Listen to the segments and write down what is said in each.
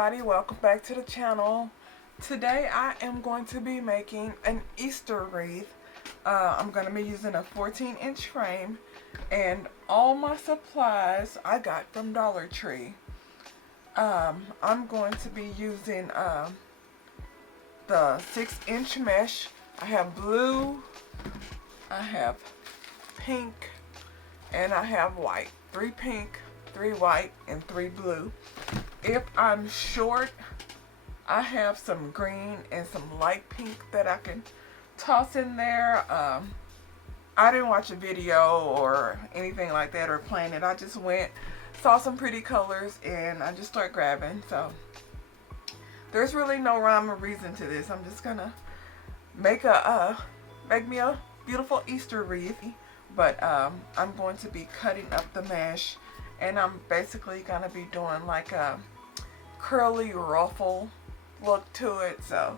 everybody, welcome back to the channel. Today I am going to be making an Easter wreath. I'm going to be using a 14-inch frame, and all my supplies I got from Dollar Tree. I'm going to be using the 6-inch mesh. I have blue, I have pink, and I have white. 3 pink, 3 white, and 3 blue. If I'm short, I have some green and some light pink that I can toss in there. I didn't watch a video or anything like that or plan it. I just went, saw some pretty colors, and I just start grabbing. So there's really no rhyme or reason to this. I'm just gonna make me a beautiful Easter wreath. But I'm going to be cutting up the mesh, and I'm basically going to be doing like a curly ruffle look to it. So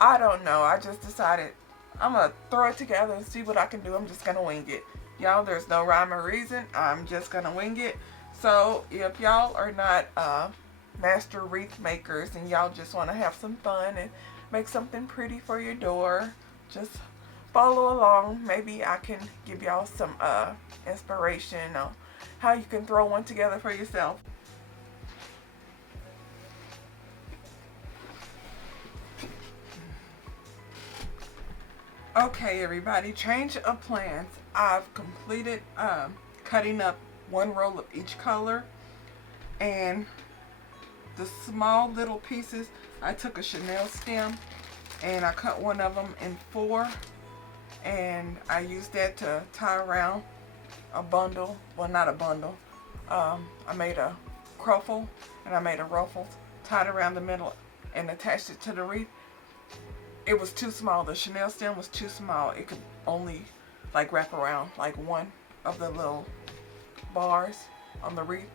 I don't know, I just decided I'm going to throw it together and see what I can do. I'm just going to wing it. Y'all, there's no rhyme or reason. I'm just going to wing it. So if y'all are not master wreath makers and y'all just want to have some fun and make something pretty for your door, just follow along. Maybe I can give y'all some inspiration on how you can throw one together for yourself. Okay everybody, change of plans. I've completed cutting up 1 roll of each color, and the small little pieces, I took a Chanel stem and I cut one of them in 4. And I used that to tie around a bundle. Well, not a bundle. I made a cruffle and I made a ruffle, tied around the middle and attached it to the wreath. It was too small. The Chanel stem was too small. It could only like wrap around like one of the little bars on the wreath.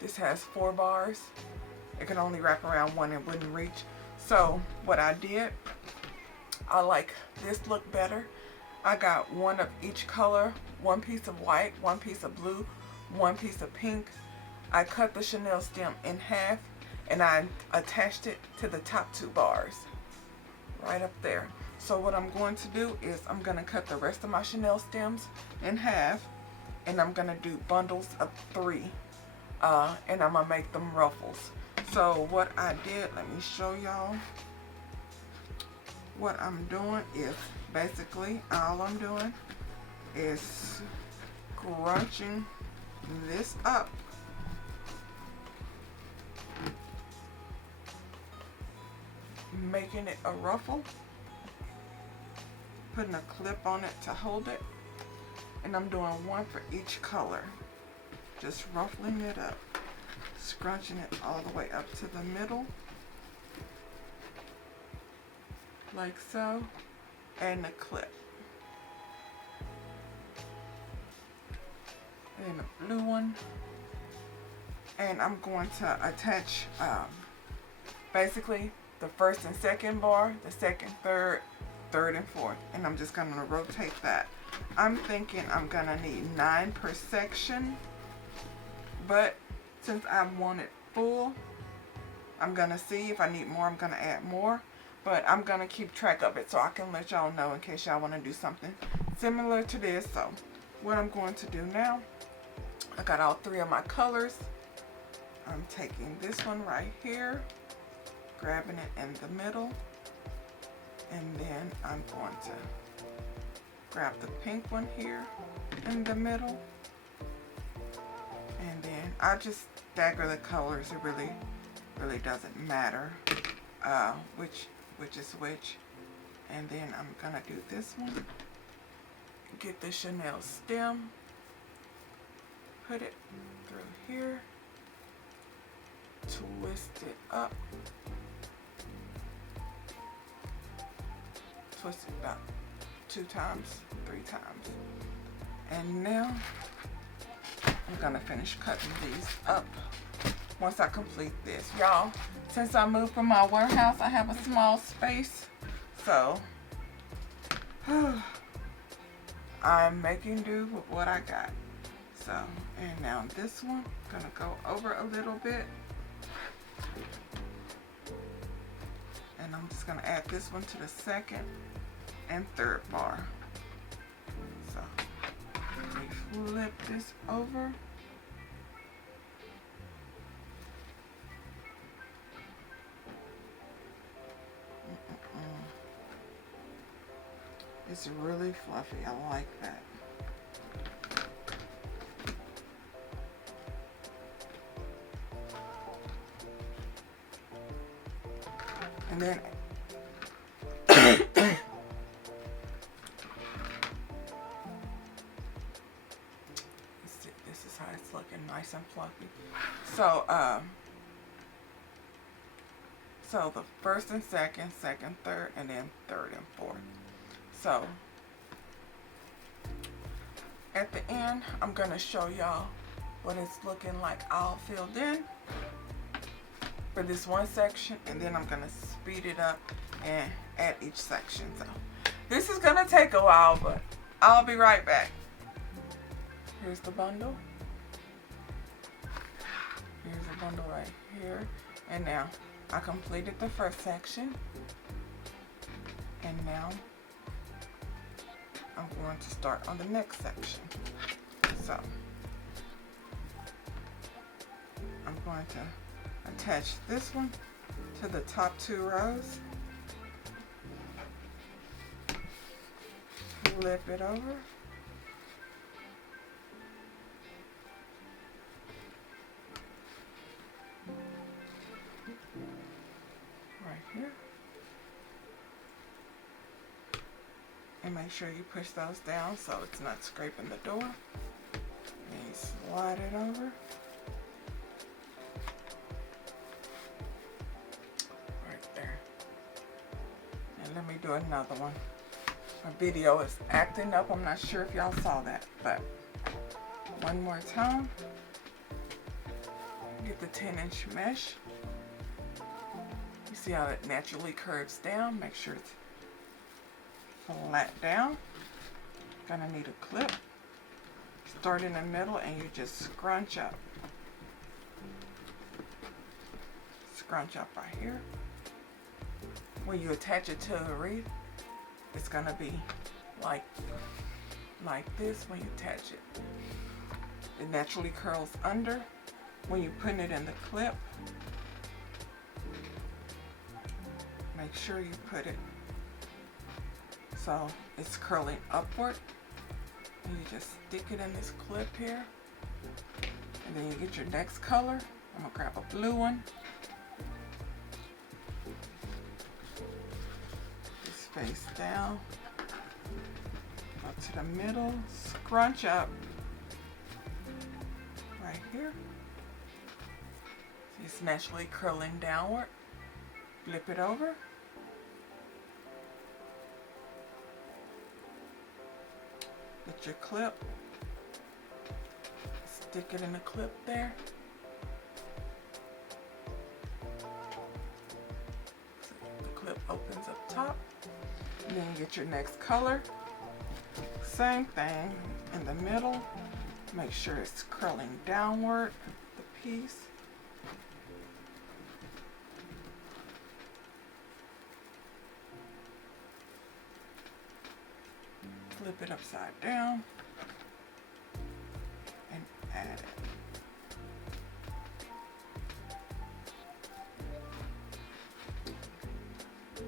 This has 4 bars. It could only wrap around one and wouldn't reach. So what I did, I like this look better. I got 1 of each color, 1 piece of white, 1 piece of blue, 1 piece of pink. I cut the Chanel stem in half and I attached it to the top 2 bars right up there. So what I'm going to do is I'm going to cut the rest of my Chanel stems in half, and I'm going to do bundles of 3, and I'm going to make them ruffles. So what I did, let me show y'all. What I'm doing is basically all I'm doing is scrunching this up, making it a ruffle, putting a clip on it to hold it, and I'm doing 1 for each color, just ruffling it up, scrunching it all the way up to the middle like so, and a clip, and a blue one, and I'm going to attach basically the 1st and 2nd bar, the 2nd, 3rd, 3rd, and 4th, and I'm just going to rotate that. I'm thinking I'm going to need 9 per section, but since I want it full, I'm going to see if I need more. I'm going to add more. But I'm going to keep track of it so I can let y'all know in case y'all want to do something similar to this. So what I'm going to do now, I got all 3 of my colors. I'm taking this one right here, grabbing it in the middle, and then I'm going to grab the pink one here in the middle, and then I just stagger the colors. It really doesn't matter which is which. And then I'm gonna do this one, get the Chanel stem, put it through here, twist it up, twist it about 2 times, 3 times, and now I'm gonna finish cutting these up once I complete this. Y'all, since I moved from my warehouse, I have a small space, so I'm making do with what I got. So, and now this one, gonna go over a little bit And I'm just gonna add this one to the second and third bar. So let me flip this over. It's really fluffy. I like that. And then this is how it's looking, nice and fluffy. So the first and second, second, third, and then third and fourth. So at the end, I'm gonna show y'all what it's looking like all filled in for this one section, and then I'm gonna speed it up and add each section. So this is gonna take a while, but I'll be right back. Here's the bundle. Here's the bundle right here. And now I completed the first section, and now I'm going to start on the next section. So I'm going to attach this one to the top 2 rows, flip it over, right here, and make sure you push those down so it's not scraping the door. And you slide it over. Let me do another one. My video is acting up. I'm not sure if y'all saw that, but one more time. Get the 10-inch mesh. You see how it naturally curves down. Make sure it's flat down. Gonna need a clip. Start in the middle and you just scrunch up. Scrunch up right here. When you attach it to a wreath, it's gonna be like this when you attach it. It naturally curls under. When you're putting it in the clip, make sure you put it so it's curling upward. And you just stick it in this clip here. And then you get your next color. I'm gonna grab a blue one. Face down, up to the middle, scrunch up right here. See, it's naturally curling downward. Flip it over. Get your clip, stick it in the clip there. So the clip opens up top. And then get your next color. Same thing in the middle. Make sure it's curling downward, the piece. Flip it upside down and add it.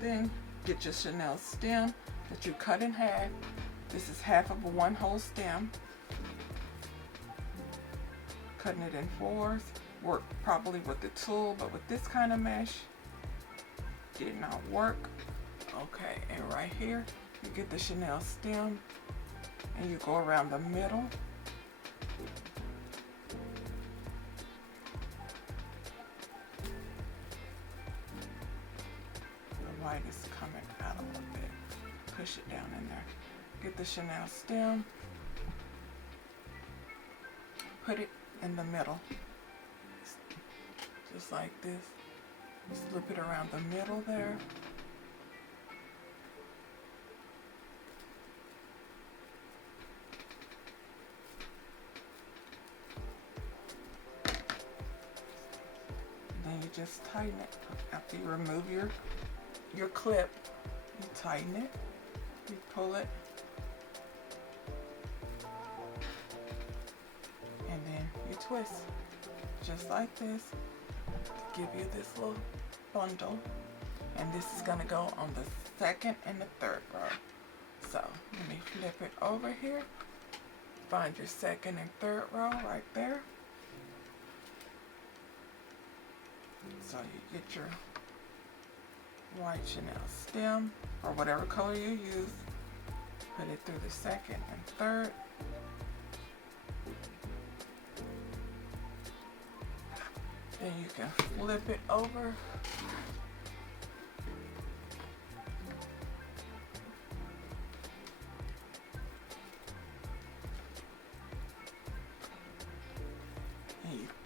Then get your chenille stem that you cut in half. This is half of a 1-hole stem. Cutting it in 4s. Work probably with the tool, but with this kind of mesh, did not work. Okay, and right here, you get the chenille stem and you go around the middle. The light is coming out a little bit. Push it down in there. Get the chenille stem. Put it in the middle. Just like this. Slip it around the middle there. Then you just tighten it. After you remove your clip, you tighten it, you pull it, and then you twist, just like this, to give you this little bundle. And this is gonna go on the second and the third row. So let me flip it over here. Find your second and third row right there. So you get your white Chanel stem, or whatever color you use. Put it through the second and third. Then you can flip it over.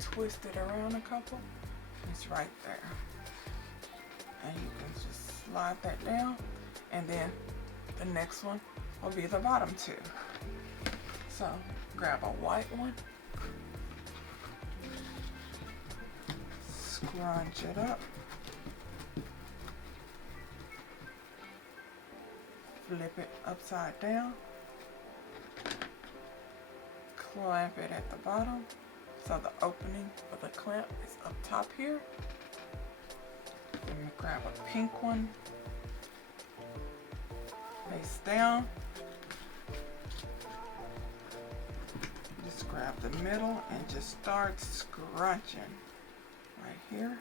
Twist it around a couple. It's right there. And you can just slide that down. And then the next one will be the bottom two. So grab a white one. Scrunch it up. Flip it upside down. Clamp it at the bottom. So the opening for the clamp is up top here. I'm gonna grab a pink one, face down. Just grab the middle and just start scrunching right here.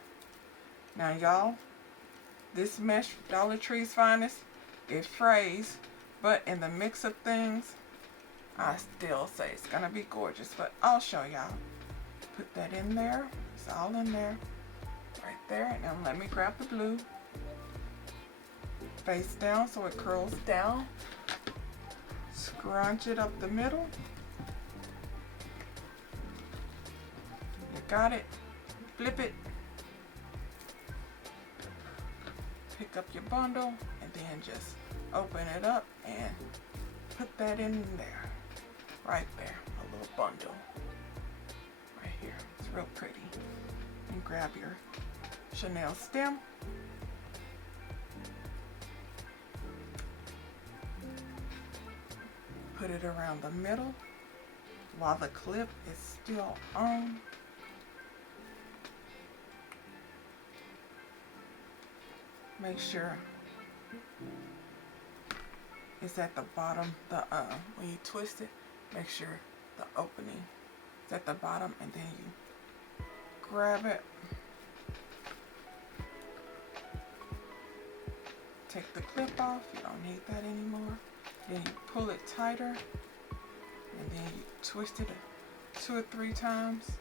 Now y'all, this mesh, Dollar Tree's finest, it frays, but in the mix of things, I still say it's gonna be gorgeous, but I'll show y'all. Put that in there. It's all in there. Right there. Now let me grab the blue. Face down so it curls down. Scrunch it up the middle. You got it. Flip it. Pick up your bundle and then just open it up and put that in there. Right there. A little bundle. Here. It's real pretty. And grab your Chanel stem. Put it around the middle while the clip is still on. Make sure it's at the bottom. When you twist it, make sure the opening at the bottom, and then you grab it, take the clip off, you don't need that anymore, then you pull it tighter, and then you twist it 2 or 3 times,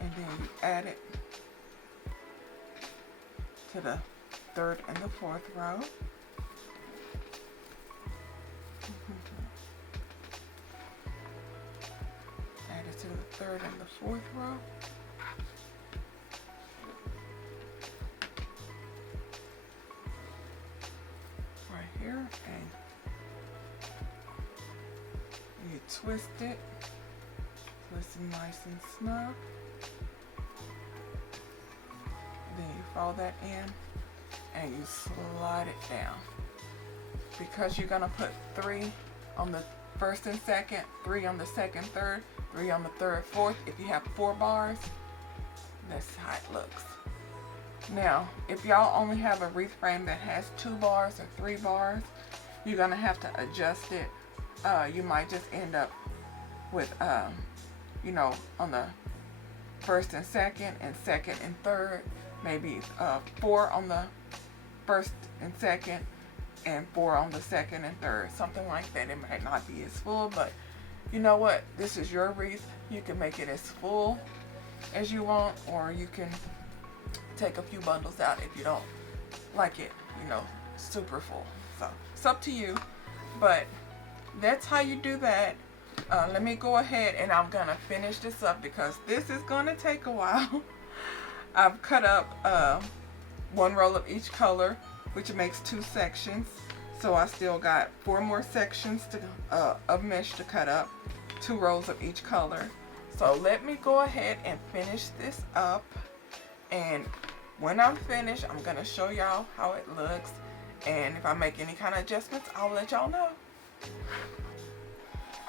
and then you add it to the third and the fourth row. To the third and the fourth row. Right here, and you twist it. Twist it nice and snug. Then you follow that in and you slide it down. Because you're gonna put 3 on the first and second, 3 on the second, third, 3 on the third, fourth. If you have 4 bars, that's how it looks. Now, if y'all only have a wreath frame that has 2 bars or 3 bars, you're gonna have to adjust it. You might just end up with, you know, on the first and second and third, maybe 4 on the first and second, and 4 on the second and third, something like that. It might not be as full, but you know what? This is your wreath. You can make it as full as you want, or you can take a few bundles out if you don't like it, you know, super full. So it's up to you, but that's how you do that. Let me go ahead and I'm gonna finish this up because this is gonna take a while. I've cut up 1 roll of each color, which makes 2 sections. So I still got 4 more sections of mesh to cut up, 2 rolls of each color. So let me go ahead and finish this up And when I'm finished, I'm going to show y'all how it looks. And if I make any kind of adjustments, I'll let y'all know.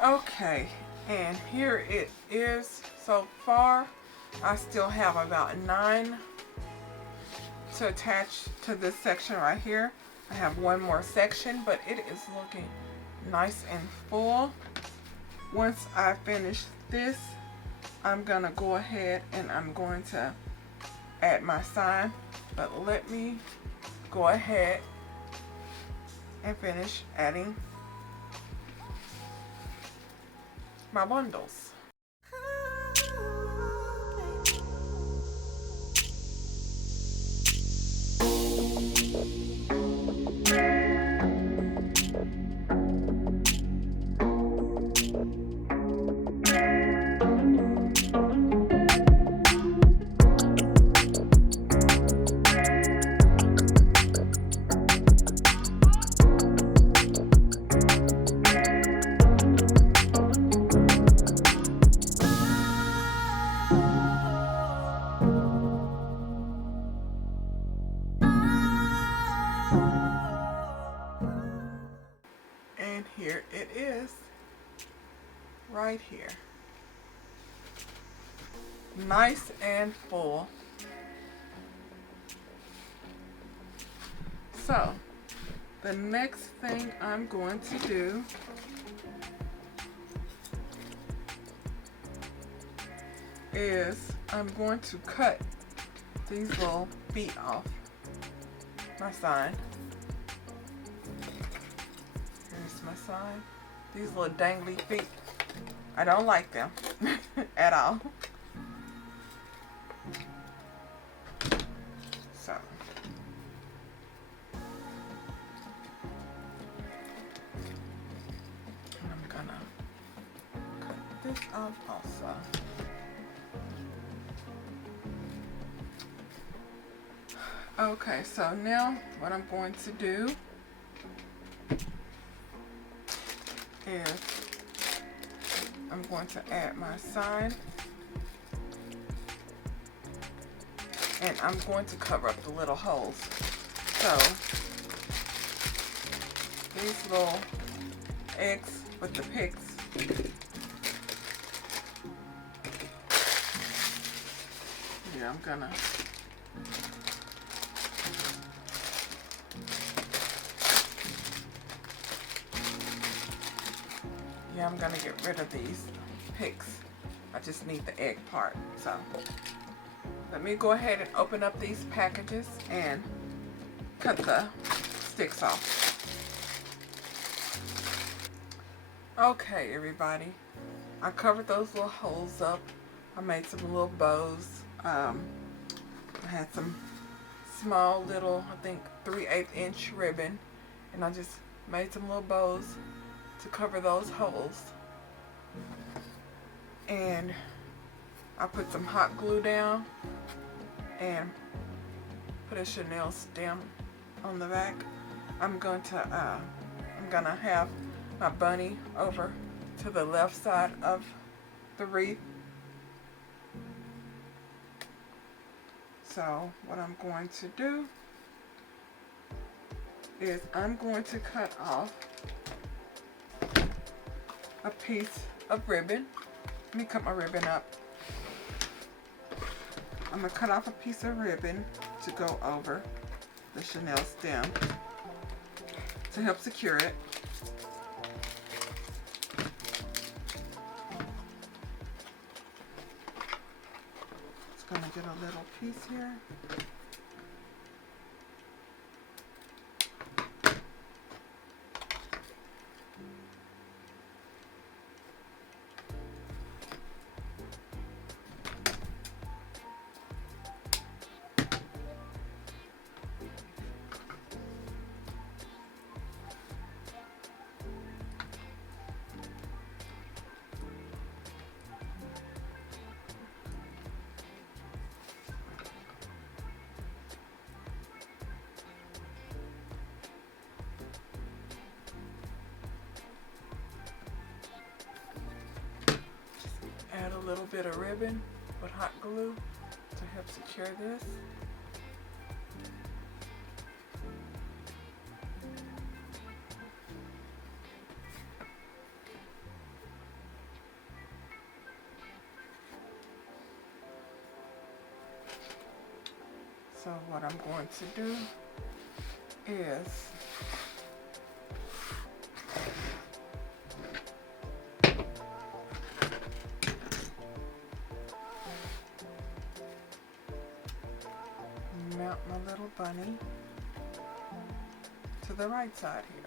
Okay, and here it is so far. I still have about 9 to attach to this section right here. I have one more section, but it is looking nice and full. Once I finish this, I'm gonna go ahead and I'm going to add my sign, but let me go ahead and finish adding my bundles. And here it is, right here. Nice and full. So, the next thing I'm going to do is I'm going to cut these little feet off my sign. Here's my sign. These little dangly feet, I don't like them at all. So I'm gonna cut this off also. Okay, so now what I'm going to do is I'm going to add my sign, and I'm going to cover up the little holes. So these little eggs with the picks, yeah, I'm gonna get rid of these picks. I just need the egg part. So let me go ahead and open up these packages and cut the sticks off. Okay, everybody, I covered those little holes up. I made some little bows. I had some small little, I think 3/8 inch ribbon, and I just made some little bows to cover those holes. And I put some hot glue down and put a Chanel stamp on the back. I'm gonna have my bunny over to the left side of the wreath. So what I'm going to do is I'm going to cut off a piece of ribbon. Let me cut my ribbon up. I'm going to cut off a piece of ribbon to go over the Chanel stem to help secure it. Just going to get a little piece here. Add a little bit of ribbon with hot glue to help secure this. So what I'm going to do is mount my little bunny to the right side here.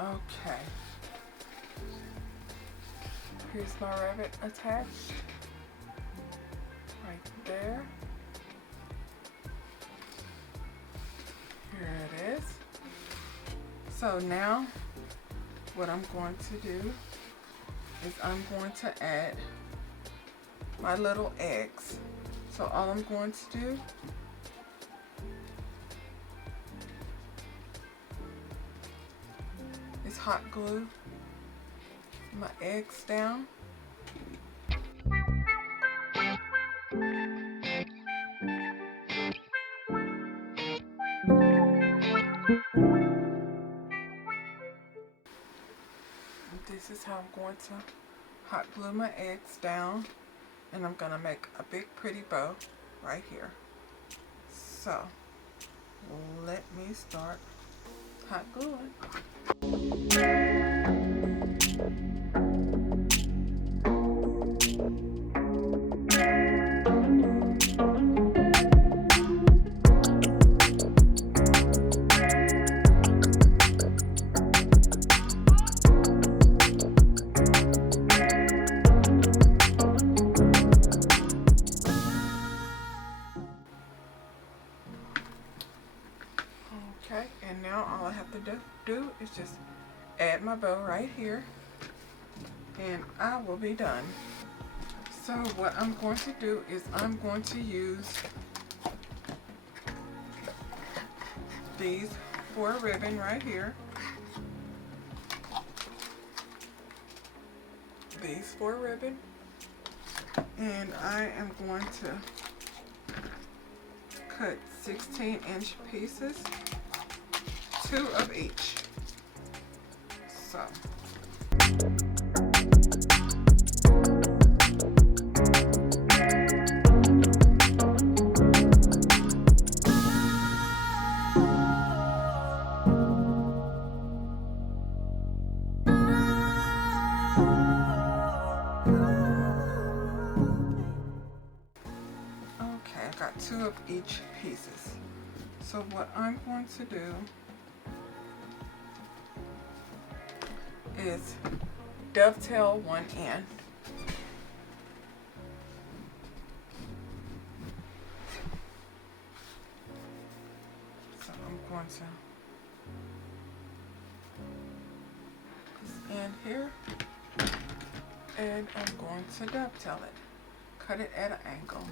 Okay, here's my rabbit attached right there. Here it is. So now what I'm going to do is I'm going to add my little eggs. So all I'm going to do is hot glue my eggs down. This is how I'm going to hot glue my eggs down, and I'm going to make a big pretty bow right here. So let me start hot gluing. Okay, and now all I have to do is just add my bow right here, and I will be done. So what I'm going to do is I'm going to use these 4 ribbon right here. These 4 ribbon, and I am going to cut 16-inch pieces, 2 of each. So okay, I got 2 of each pieces. So what I'm going to do is dovetail one end. So I'm going to put this end here, and I'm going to dovetail it. Cut it at an angle.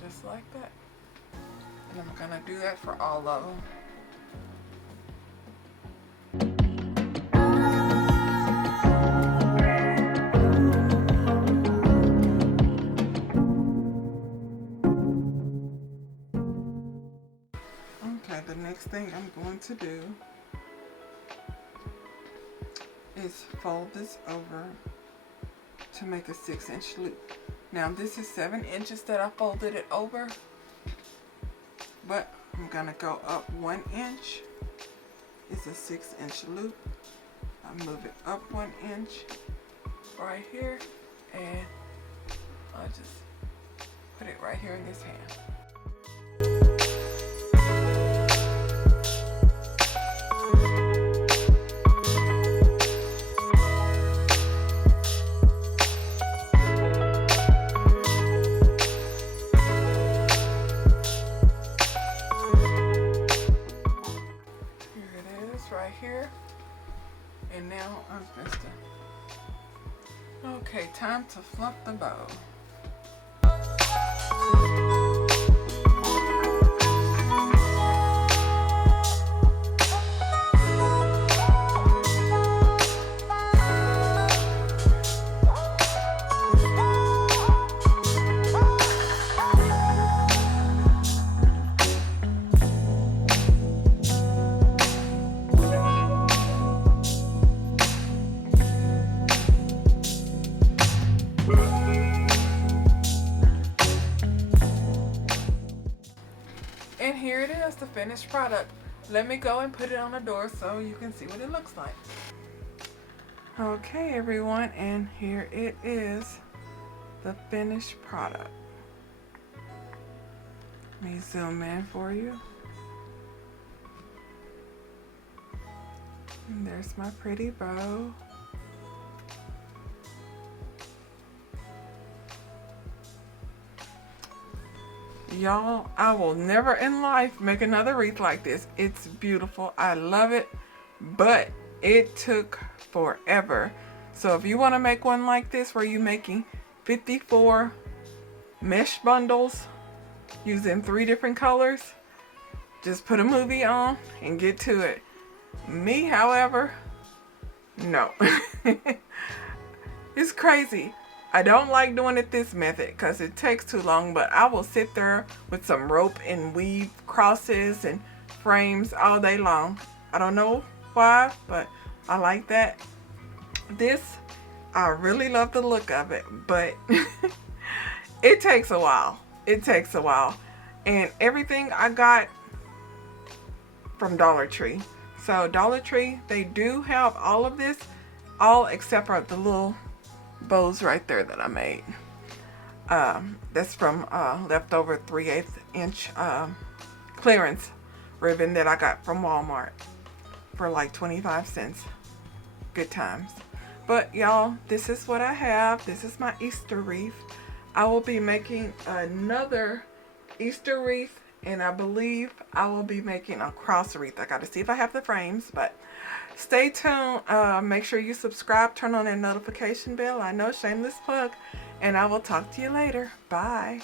Just like that. And I'm going to do that for all of them. Okay, the next thing I'm going to do is fold this over to make a 6-inch loop. Now this is 7 inches that I folded it over, but I'm gonna go up 1 inch. It's a 6-inch loop. I move it up 1 inch right here, and I just put it right here in this hand. to fluff the bow. And here it is, the finished product. Let me go and put it on the door so you can see what it looks like. Okay everyone, and here it is, the finished product. Let me zoom in for you. And there's my pretty bow. Y'all, I will never in life make another wreath like this. It's beautiful. I love it, but it took forever. So if you want to make one like this where you're making 54 mesh bundles using 3 different colors, just put a movie on and get to it. Me, however, no. It's crazy. I don't like doing it this method because it takes too long, but I will sit there with some rope and weave crosses and frames all day long. I don't know why, but I like that. This, I really love the look of it, but it takes a while. It takes a while. And everything I got from Dollar Tree. So Dollar Tree, they do have all of this, all except for the little bows right there that I made. That's from leftover 3/8 inch clearance ribbon that I got from Walmart for like 25 cents. Good times. But y'all, this is what I have. This is my Easter wreath. I will be making another Easter wreath, and I believe I will be making a cross wreath. I got to see if I have the frames, but stay tuned. Make sure you subscribe, turn on that notification bell. I know, shameless plug, and I will talk to you later. Bye.